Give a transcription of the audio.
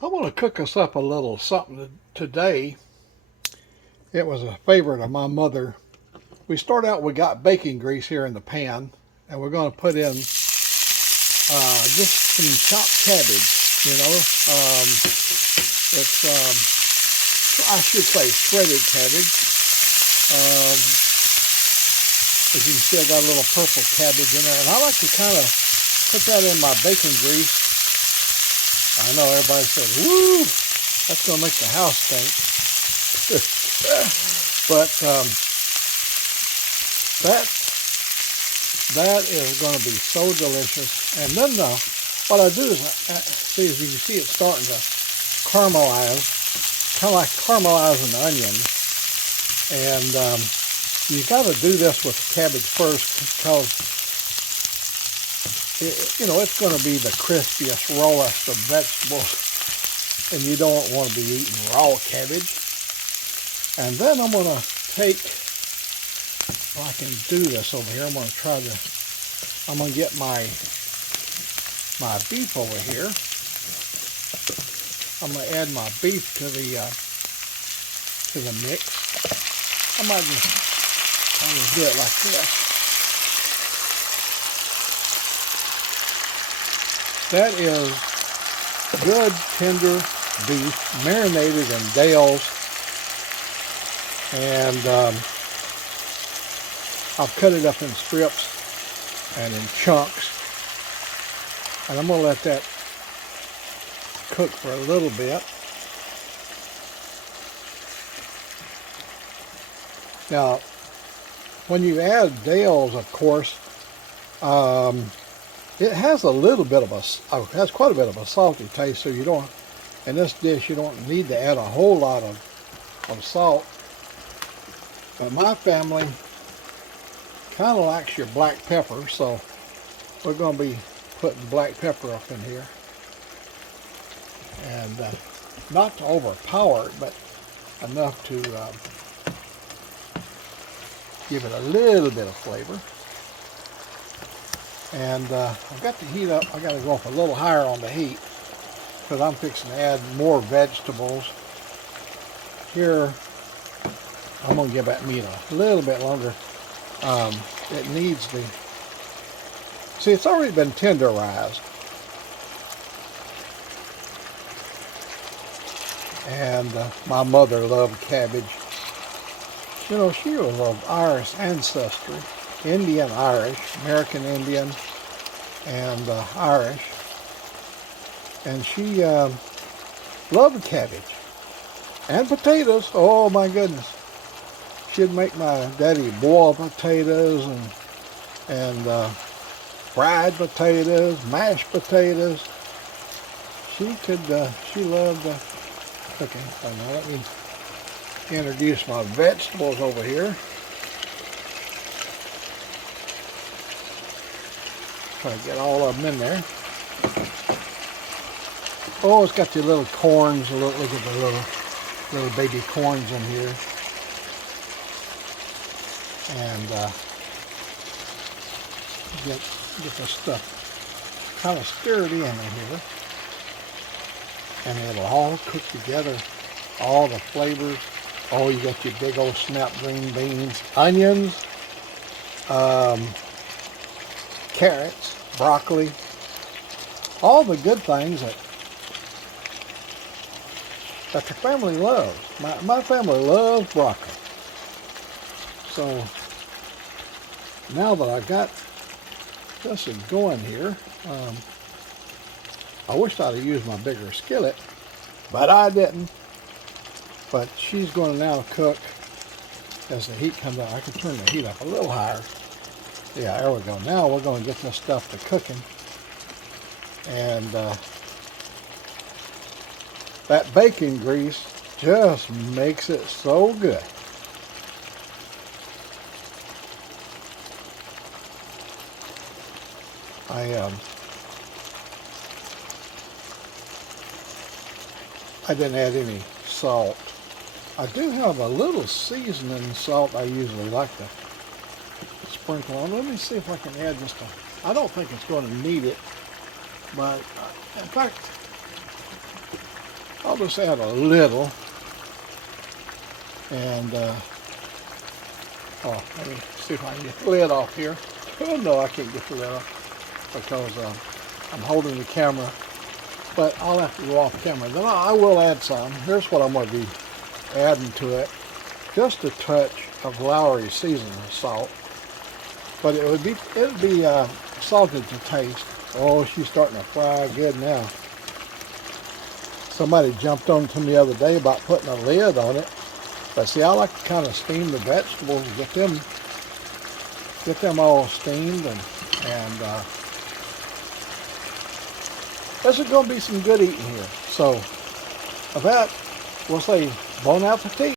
I want to cook us up a little something today. It was a favorite of my mother. We start out, we got bacon grease here in the pan, and we're going to put in just some chopped cabbage. You know, it's I should say shredded cabbage. Um, as you can see, I got a little purple cabbage in there, and I like to kind of put that in my bacon grease. I know everybody says, "Woo, that's going to make the house stink," but that that is going to be so delicious. And then what I do is, see, as you can see, it's starting to caramelize, kind of like caramelizing onions. And you got to do this with the cabbage first because it's going to be the crispiest, rawest of vegetables, and you don't want to be eating raw cabbage. And then I'm going to take, if I can do this over here, I'm going to get my beef over here. I'm going to add my beef to the mix. I'll just do it like this. That is good tender beef marinated in Dale's, and I'll cut it up in strips and in chunks, and I'm going to let that cook for a little bit. Now, when you add Dale's, of course, it has a little bit of has quite a bit of a salty taste, so in this dish, you don't need to add a whole lot of salt. But my family kind of likes your black pepper, so we're going to be putting black pepper up in here. And not to overpower it, but enough to give it a little bit of flavor. And I've got the heat up. I got to go up a little higher on the heat because I'm fixing to add more vegetables. Here, I'm going to give that meat a little bit longer. It needs see, it's already been tenderized. And my mother loved cabbage. You know, she was of Irish ancestry, Indian Irish, American Indian, and Irish. And she loved cabbage and potatoes. Oh my goodness. She'd make my daddy boil potatoes and fried potatoes, mashed potatoes. She loved cooking. So now let me introduce my vegetables over here. Try to get all of them in there. Oh, it's got the little corns. Look at the little baby corns in here. And get this stuff kind of stirred in here. And it'll all cook together. All the flavors. Oh, you got your big old snap green beans, onions, carrots, broccoli, all the good things that the family loves. My family loves broccoli. So now that I got this going here, I wished I'd have used my bigger skillet, but I didn't. But she's going to now cook as the heat comes out. I can turn the heat up a little higher. Yeah, there we go. Now we're going to get this stuff to cooking. And that bacon grease just makes it so good. I didn't add any salt. I do have a little seasoning salt I usually like to sprinkle on. Let me see if I can add just I don't think it's going to need it, but in fact, I'll just add a little. And, let me see if I can get the lid off here. Oh, no, I can't get the lid off because I'm holding the camera. But I'll have to go off camera. Then I will add some. Here's what I'm going to be adding to it. Just a touch of Lowry seasoning salt. But it'll be salted to taste. Oh, she's starting to fry good now. Somebody jumped on to me the other day about putting a lid on it. But see, I like to kind of steam the vegetables and get them all steamed, and this is going to be some good eating here. So, with that, we'll say bon appetit.